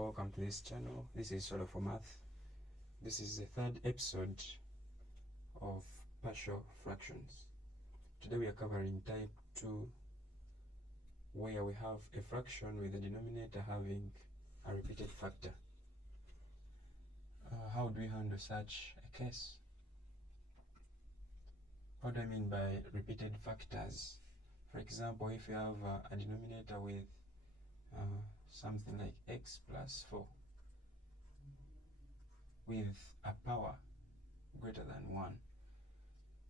welcome to this channel. This is Solo for Math. This is the third episode of partial fractions. Today we are covering type 2, where we have a fraction with the denominator having a repeated factor. How do we handle such a case? What do I mean by repeated factors? For example, if you have a denominator with something like x plus 4 with a power greater than 1.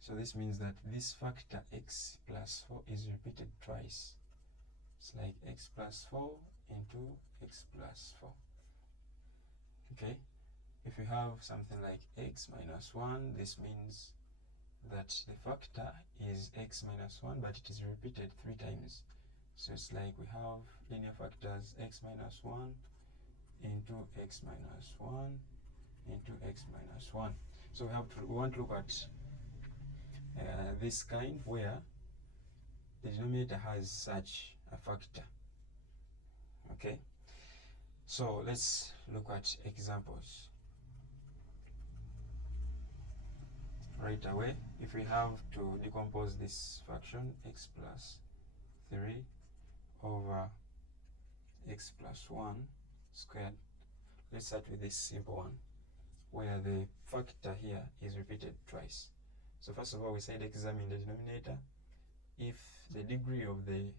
So this means that this factor x plus 4 is repeated twice. It's like x plus 4 into x plus 4. Okay? If you have something like x minus 1, this means that the factor is x minus 1, but it is repeated 3 times. So it's like we have linear factors x minus 1 into x minus 1 into x minus 1. So we want to look at this kind where the denominator has such a factor. Okay, so let's look at examples right away. If we have to decompose this fraction x plus 3 over x plus 1 squared, let's start with this simple one where the factor here is repeated twice. So first of all, we said examine the denominator. If the degree of the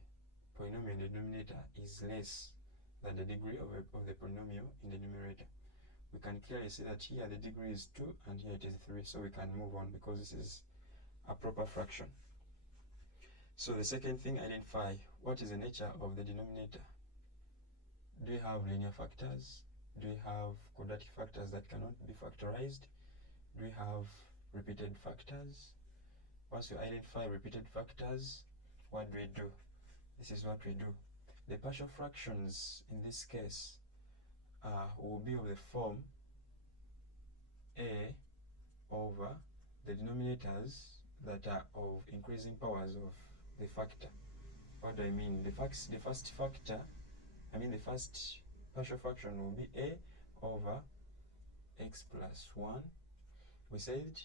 polynomial in the denominator is less than the degree of the polynomial in the numerator, we can clearly see that here the degree is 2 and here it is 3, so we can move on because this is a proper fraction. So the second thing, identify what is the nature of the denominator. Do we have linear factors? Do we have quadratic factors that cannot be factorized? Do we have repeated factors? Once you identify repeated factors, what do? This is what we do. The partial fractions in this case will be of the form a over the denominators that are of increasing powers of the factor. What do I mean? The first partial fraction will be a over x plus 1. We said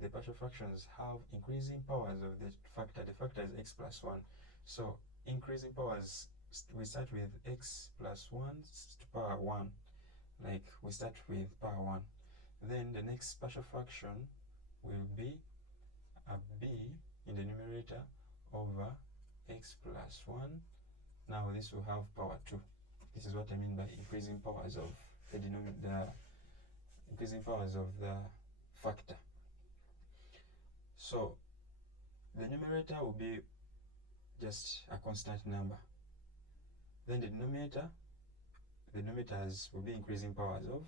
the partial fractions have increasing powers of the factor. The factor is x plus 1. So increasing powers, we start with x plus 1 to power 1. Like we start with power 1. Then the next partial fraction will be a b in the numerator over x plus 1. Now this will have power 2. This is what I mean by increasing powers of increasing powers of the factor. So the numerator will be just a constant number. Then the denominators will be increasing powers of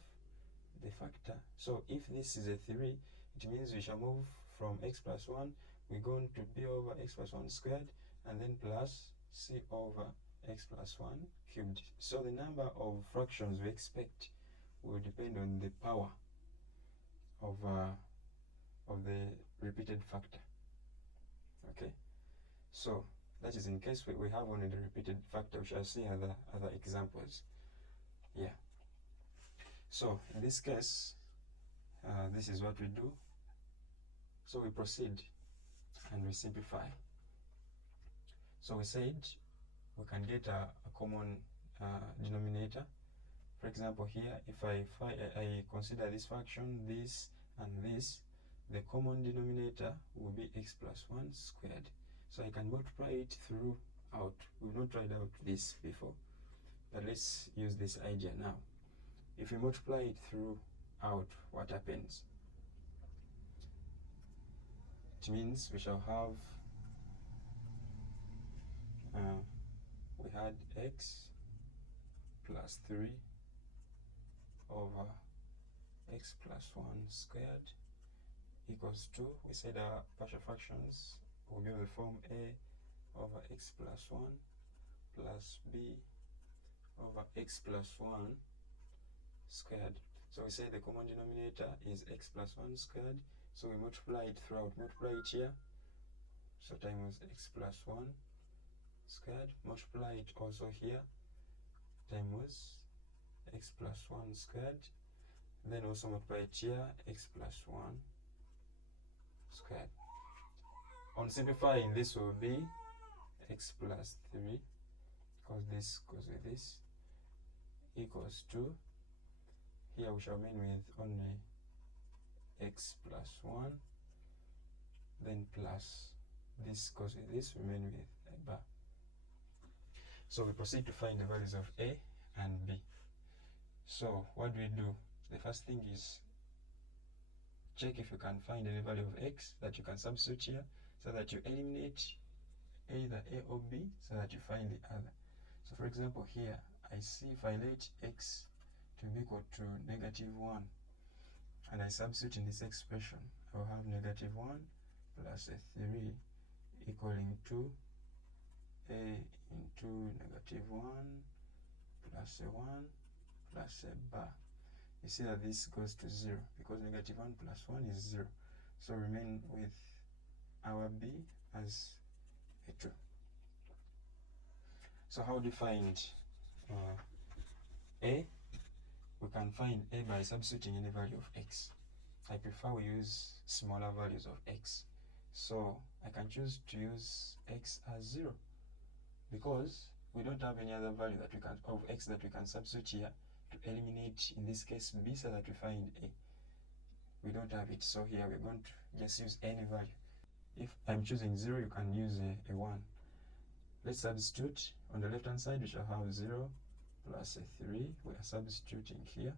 the factor. So if this is a 3, it means we shall move from x plus 1, we're going to b over x plus 1 squared, and then plus c over x plus 1 cubed. So the number of fractions we expect will depend on the power of the repeated factor. Okay, so that is in case we have only the repeated factor. We shall see other examples. Yeah. So in this case, this is what we do. So we proceed and we simplify. So we said we can get a common denominator. For example, here, if I consider this fraction, this and this, the common denominator will be x plus 1 squared. So I can multiply it throughout. We've not tried out this before, but let's use this idea now. If we multiply it throughout, what happens? It means we shall have we had x plus 3 over x plus 1 squared equals 2. We said our partial fractions will be of the form a over x plus 1 plus b over x plus 1 squared. So we say the common denominator is x plus 1 squared. So we multiply it throughout. Multiply it here. So times x plus 1 squared. Multiply it also here. Times x plus 1 squared, then also multiply it here, x plus 1 squared. On simplifying, this will be x plus 3, because this goes with this, equals to, here we shall mean with only x plus 1, then plus this goes with this, we mean with a bar. So we proceed to find the values of a and b. So what do we do? The first thing is check if you can find any value of x that you can substitute here, so that you eliminate either a or b, so that you find the other. So for example, here I see if I let x to be equal to -1, and I substitute in this expression, I will have -1 plus a 3 equaling to a into -1 plus a 1 plus a bar. You see that this goes to 0, because -1 plus 1 is 0. So remain with our b as a 2. So how do you find a? We can find a by substituting any value of x. I prefer we use smaller values of x. So I can choose to use x as 0, because we don't have any other value that we can of x that we can substitute here to eliminate, in this case, b, so that we find a. We don't have it, so here we're going to just use any value. If I'm choosing 0, you can use a 1. Let's substitute. On the left hand side we shall have 0 plus a 3. We are substituting here.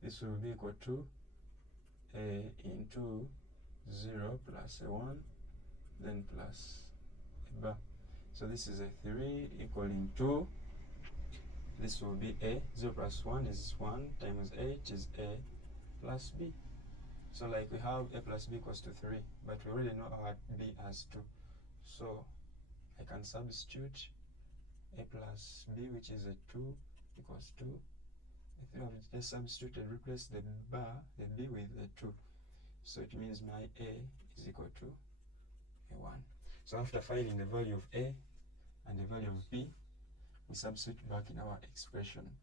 This will be equal to a into 0 plus a 1, then plus a bar. So this is a 3 equaling to, this will be a, 0 plus 1 is 1 times 8 is a plus b. So like we have a plus b equals to 3, but we already know our b as 2. So I can substitute a plus b, which is a 2, equals 2. If you have just substituted, replace the bar, the b with the 2. So it means my a is equal to a 1. So after finding the value of a and the value of b, we substitute back in our expression.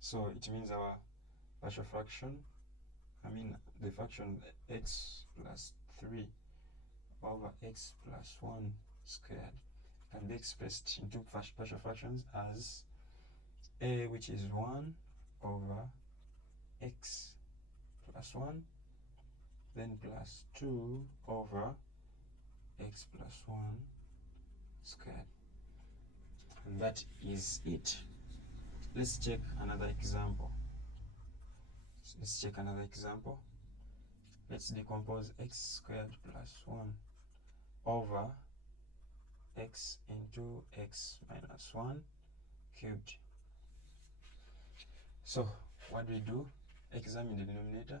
So it means our partial fraction, the fraction x plus 3 over x plus 1 squared can be expressed into partial fractions as a, which is 1 over x plus 1, then plus 2 over x plus 1 squared. And that is it. Let's check another example. Let's decompose x squared plus 1 over x into x minus 1 cubed. So what do we do? Examine the denominator.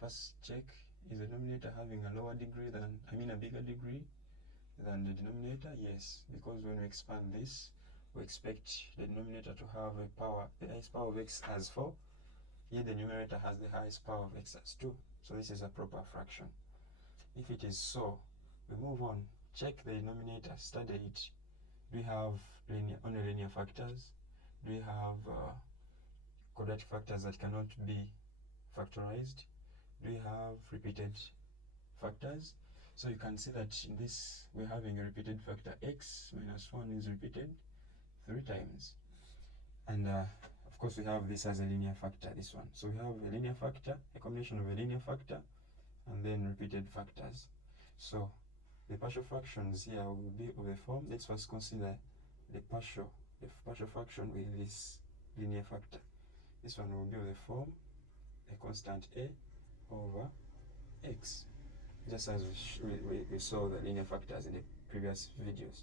First check, is the denominator having a lower degree than, a bigger degree than the denominator? Yes, because when we expand this, we expect the denominator to have a power, the highest power of x as 4, here the numerator has the highest power of x as 2. So this is a proper fraction. If it is so, we move on. Check the denominator, study it. Do we have only linear factors? Do we have quadratic factors that cannot be factorized? Do we have repeated factors? So you can see that in this we're having a repeated factor. X minus 1 is repeated 3 times. And of course we have this as a linear factor, this one. So we have a linear factor, a combination of a linear factor, and then repeated factors. So the partial fractions here will be of the form, let's first consider the partial fraction with this linear factor. This one will be of the form, a constant a over x, just as we saw the linear factors in the previous videos.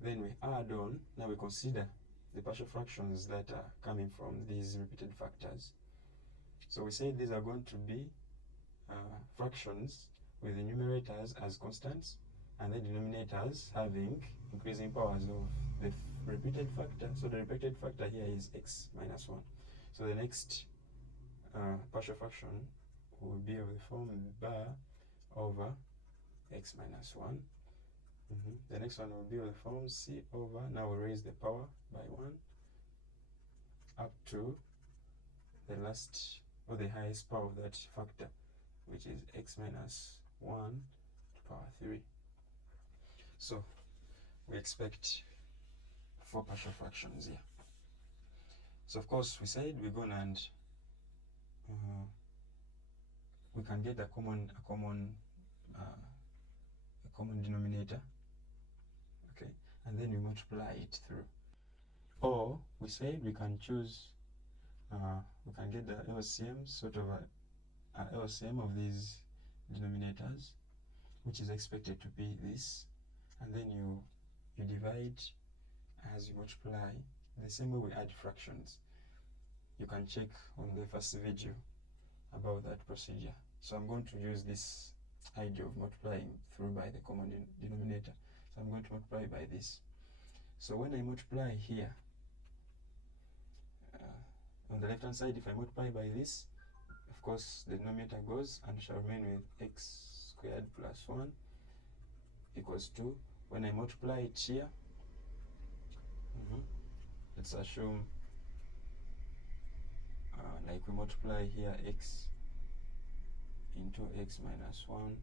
Then we add on, now we consider the partial fractions that are coming from these repeated factors. So we say these are going to be fractions with the numerators as constants and the denominators having increasing powers of the repeated factor. So the repeated factor here is x minus 1. So the next partial fraction will be of the form bar over x minus 1. The next one will be of the form c over, now we raise the power by 1, up to the last or the highest power of that factor, which is x minus 1 to the power 3. So we expect 4 partial fractions here. So of course we said we're gonna and we can get a common denominator, okay, and then we multiply it through. Or we said we can choose, we can get the LCM, sort of a LCM of these denominators, which is expected to be this, and then you divide as you multiply, the same way we add fractions. You can check on the first video about that procedure. So I'm going to use this idea of multiplying through by the common denominator. So I'm going to multiply by this. So when I multiply here, on the left hand side, if I multiply by this, of course the denominator goes and shall remain with x squared plus 1 equals 2. When I multiply it here, let's assume like we multiply here x into x minus 1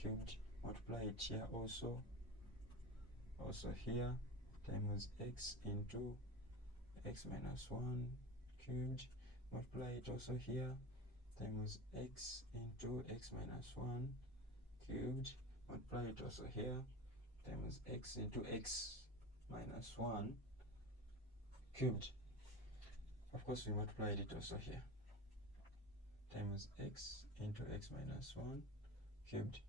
cubed, multiply it here also here times x into x minus 1 cubed, multiply it also here times x into x minus 1 cubed, multiply it also here times x into x minus 1 cubed. Of course we multiplied it also here times x into x minus 1 cubed.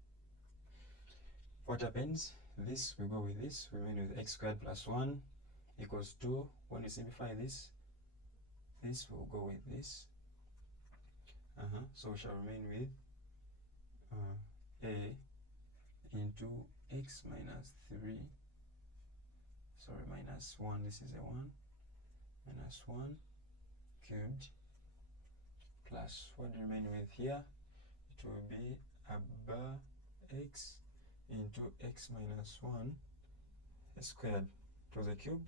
What happens? This will go with this, we remain with x squared plus 1 equals 2. When we simplify this, this will go with this. So we shall remain with a into x minus 3, sorry, minus 1, this is a 1, minus 1 cubed, plus what do you remain with here? It will be a bar x into x minus 1 squared to the cube.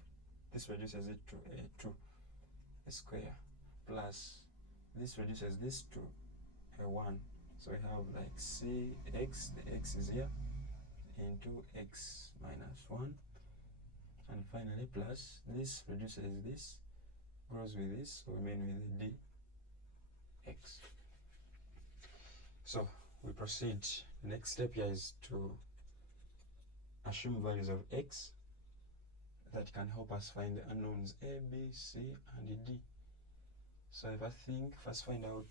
This reduces it to a 2 square, plus this reduces this to a 1. So we have like cx, the x is here, into x minus 1, and finally plus this reduces this, goes with this, so we remain with the dx. So we proceed. The next step here is to assume values of x that can help us find the unknowns a, b, c, and d. So if I think, first find out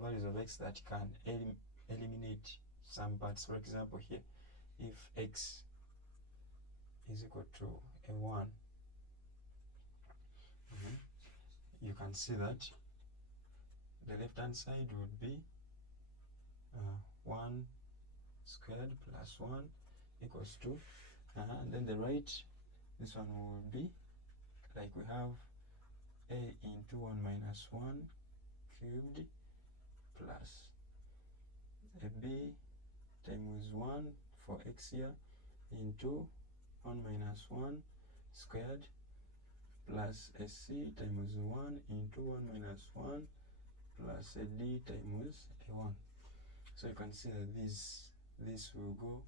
values of x that can eliminate some parts. For example here, if x is equal to a 1, you can see that the left hand side would be 1 squared plus 1 equals 2, and then the right, this one will be like we have a into 1 minus 1 cubed plus a b times 1 for x here into 1 minus 1 squared plus a c times 1 into 1 minus 1 plus a d times a 1. So you can see that this will go,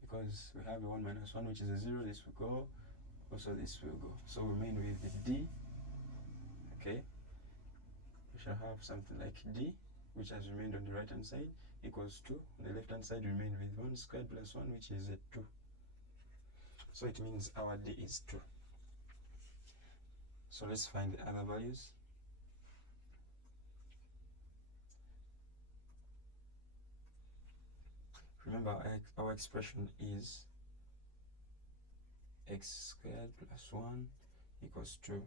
because we have a 1 minus 1 which is a 0, this will go, also this will go. So we remain with the d, okay? We shall have something like d, which has remained on the right hand side, equals 2. On the left hand side we remain with 1 squared plus 1, which is a 2. So it means our d is 2. So let's find the other values. Remember, our expression is x squared plus 1 equals 2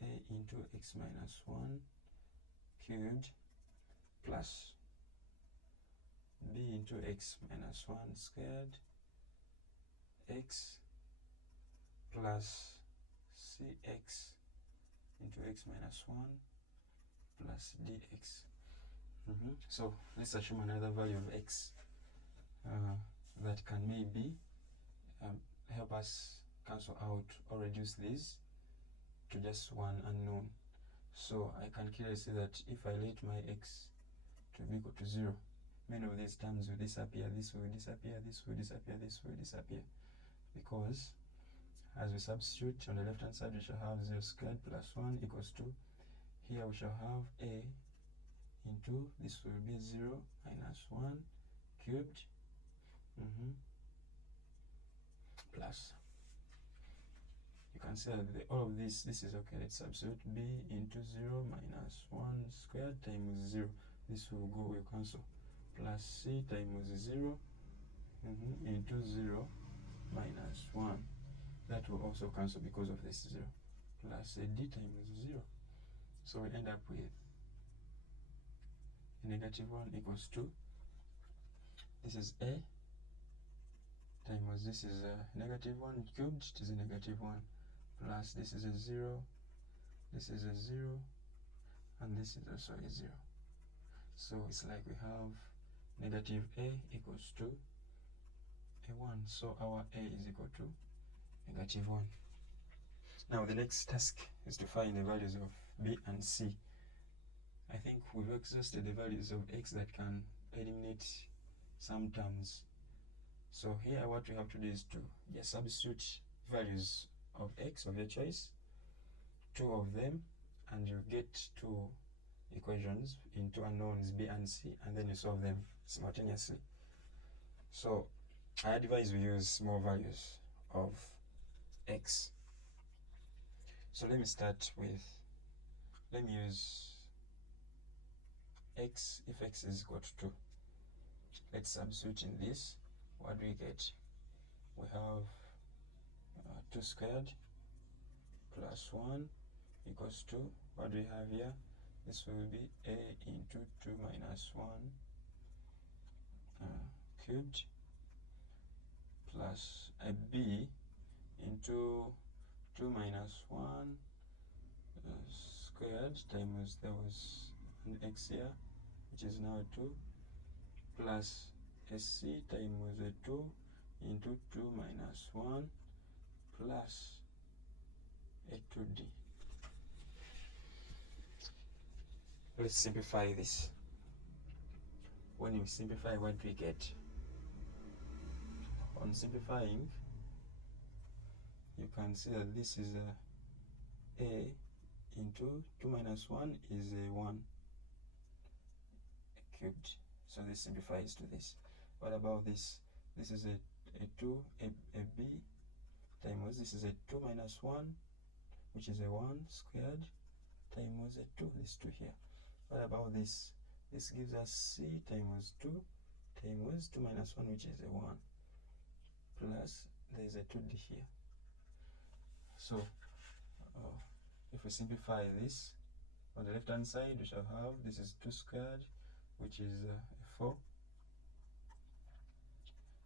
a into x minus 1 cubed plus b into x minus 1 squared x plus cx into x minus 1 plus dx. So let's assume another value of x that can maybe help us cancel out or reduce these. to just one unknown. So I can clearly see that if I let my x to be equal to 0, many of these terms will disappear, this will disappear, this will disappear, this will disappear, because as we substitute on the left hand side, we shall have 0 squared plus 1 equals 2. Here we shall have a into, this will be 0 minus 1 cubed, plus, you can see that all of this is okay. Let's substitute b into 0 minus 1 squared times 0. This will go, will cancel, plus c times 0 into 0 minus 1. That will also cancel because of this 0, plus a d times 0. So we end up with a negative 1 equals 2. This is a times this is a negative 1 cubed, it is a negative 1, plus this is a 0, this is a 0, and this is also a 0. So it's like we have negative a equals to a 1. So our a is equal to negative 1. Now the next task is to find the values of b and c. I think we've exhausted the values of x that can eliminate some terms. So here what we have to do is to just substitute values of x of your choice, 2 of them, and you get 2 equations in 2 unknowns b and c, and then you solve them simultaneously. So I advise we use small values of x. So let me start with, let me use x. If x is equal to 2, let's substitute in this. What do we get? We have 2 squared plus 1 equals 2. What do we have here? This will be a into 2 minus 1 cubed, plus a b into 2 minus 1 squared times, there was an x here, which is now 2, plus a c times a 2 into 2 minus 1 plus a 2d. Let's simplify this. When you simplify, what do we get? On simplifying, you can see that this is a into 2 minus 1 is a 1 cubed. So this simplifies to this. What about this? This is a 2, a b times, this is a 2 minus 1, which is a 1 squared, times a 2, this 2 here. What about this? This gives us c times 2 times 2 minus 1, which is a 1, plus there is a 2d here. So if we simplify this, on the left hand side we shall have, this is 2 squared, which is a 4,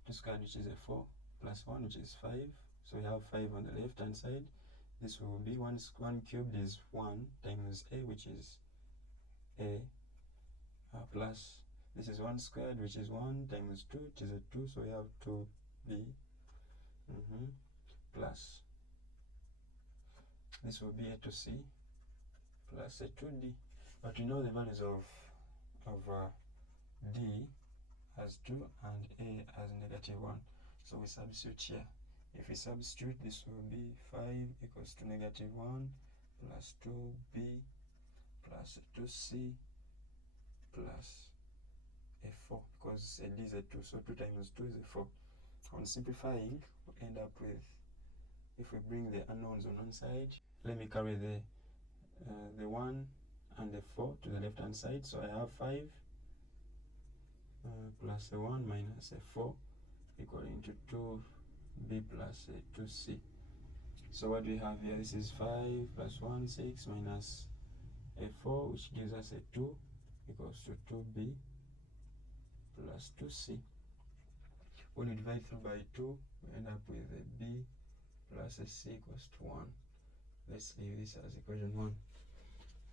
2 squared, which is a 4, plus 1, which is 5. So we have 5 on the left hand side. This will be 1 cubed is 1 times a, which is a, plus this is 1 squared, which is 1 times 2, which is a 2, so we have 2b, plus this will be a 2c plus a 2d. But we know the values of d as 2 and a as negative 1. So we substitute here. If we substitute, this will be 5 equals to negative 1 plus 2b plus 2c plus a 4, because a d is a 2, so 2 times 2 is a 4. On simplifying, we end up with, if we bring the unknowns on one side, let me carry the 1 and the 4 to the left hand side. So I have 5 plus a 1 minus a 4 equaling to 2b plus a 2c. So what we have here, this is 5 plus 1, 6 minus a 4, which gives us a 2 equals to 2b plus 2c. When we divide through by 2, we end up with a b plus a c equals to 1. Let's leave this as equation 1.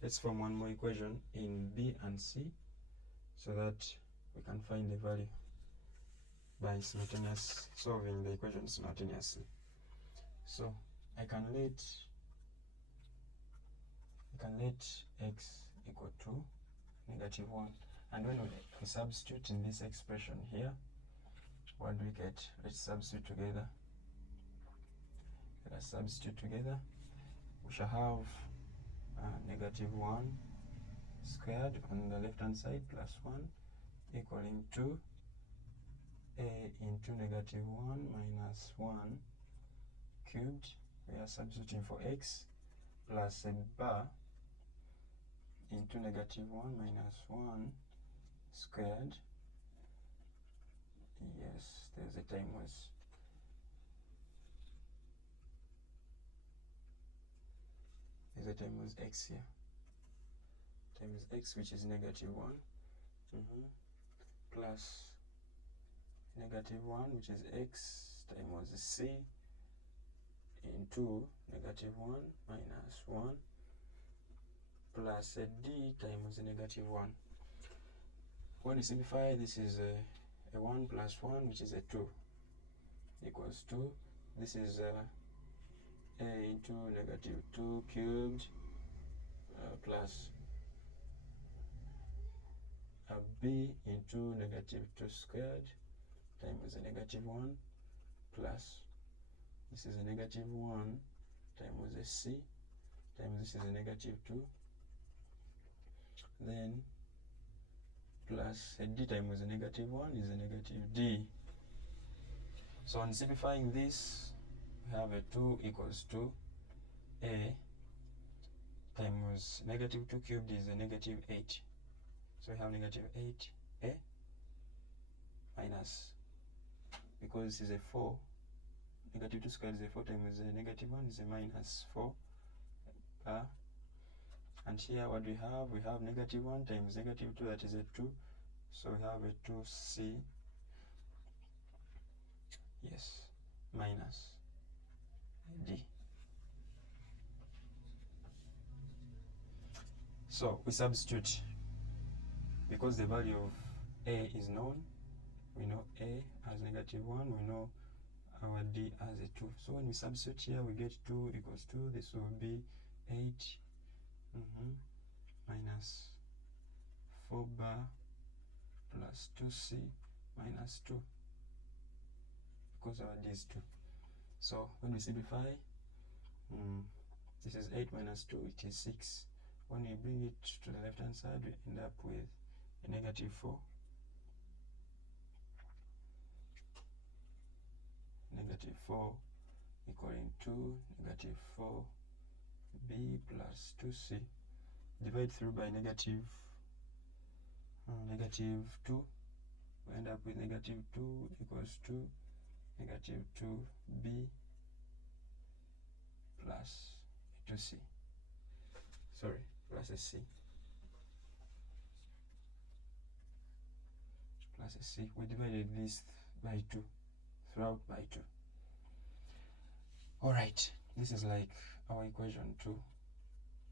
Let's form one more equation in b and c so that we can find the value by simultaneous solving the equation simultaneously. So I can let we can let x equal to -1. And when we substitute in this expression here, what do we get? Let's substitute together. Let's substitute together. We shall have -1 squared on the left hand side plus 1 equaling to a into -1 minus 1 cubed. We are substituting for x plus a bar into -1 minus 1 squared. Yes, there's a time was. There's a time was x here. Times x, which is -1, plus -1, which is x, times c into -1 minus 1 plus a d times -1. When you simplify, this is a 1 plus 1, which is a 2, equals 2. This is a into -2 cubed plus a b into -2 squared times a -1 plus this is a -1 times a c times this is a -2, then plus a d times a -1 is a -d. So on simplifying this, we have a 2 equals to a times -2 cubed is a -8. So we have -8a minus, because this is a 4, -2 squared is a 4 times a -1 is a -4. And here what we have? We have -1 times -2, that is a 2. So we have a 2c, yes, minus d. So we substitute, because the value of a is known. We know a as -1, we know our d as a 2. So when we substitute here, we get 2 equals 2. This will be 8 minus 4 bar plus 2c minus 2, because our d is 2. So when we simplify, this is 8 minus 2, it is 6. When we bring it to the left hand side, we end up with a -4. -4 equaling to -4b plus 2c. Divide through by -2. We end up with -2 equals to -2b plus 2c. Sorry, plus a c. Plus a c. We divided this by 2. Throughout by 2. Alright, this is like our equation 2.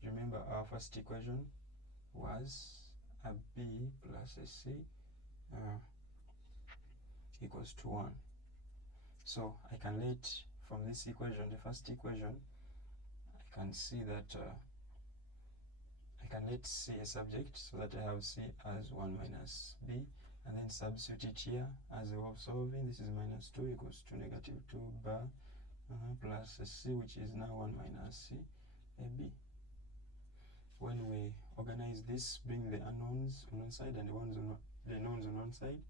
Remember our first equation was a b plus a c equals to 1. So I can let from this equation, the first equation, I can see that I can let c a subject, so that I have c as 1 minus b, and then substitute it here as a way of solving. This is -2 equals to -2 bar plus a c, which is now 1 minus c a b. When we organize this, bring the unknowns on one side and the knowns on one side,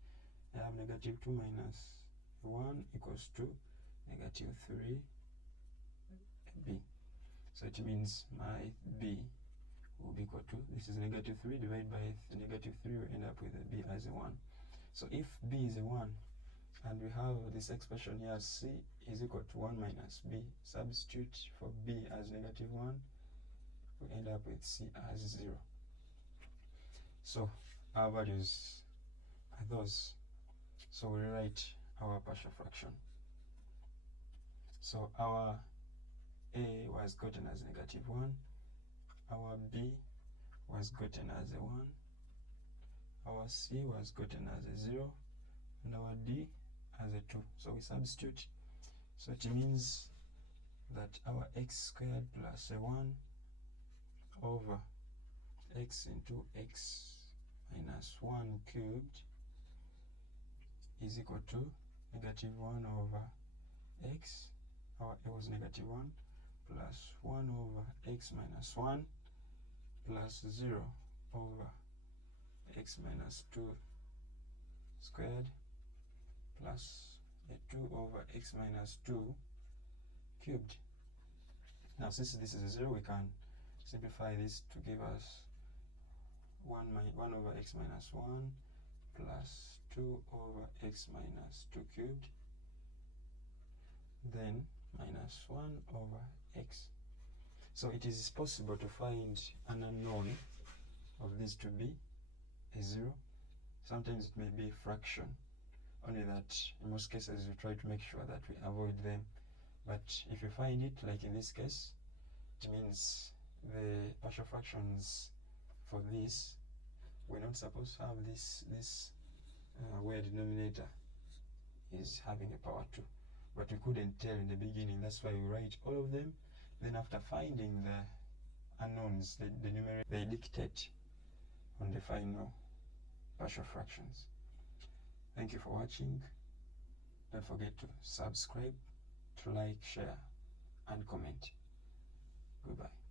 I have -2 minus 1 equals to -3 b. So it means my b will be equal to, this is -3 divided by the -3, we end up with a b as a 1. So if b is a 1 and we have this expression here, c is equal to 1 minus b, substitute for b as -1, we end up with c as 0. So our values are those. So we rewrite our partial fraction. So our a was gotten as -1, our b was gotten as a 1, our c was gotten as a 0, and our d as a 2. So we substitute. So it means that our x squared plus a 1 over x into x minus 1 cubed is equal to negative 1 over x, our a was negative 1, plus 1 over x minus 1 plus 0 over x minus 2 squared plus a 2 over x minus 2 cubed. Now since this is a 0, we can simplify this to give us 1 over x minus 1 plus 2 over x minus 2 cubed, then minus 1 over x. So it is possible to find an unknown of this to be a 0. Sometimes it may be a fraction, only that in most cases we try to make sure that we avoid them. But if you find it, like in this case, it means the partial fractions for this, we're not supposed to have this where denominator is having a power 2. But we couldn't tell in the beginning, that's why we write all of them. Then after finding the unknowns, the numerator, they dictate on the final partial fractions. Thank you for watching. Don't forget to subscribe, to like, share, and comment. Goodbye.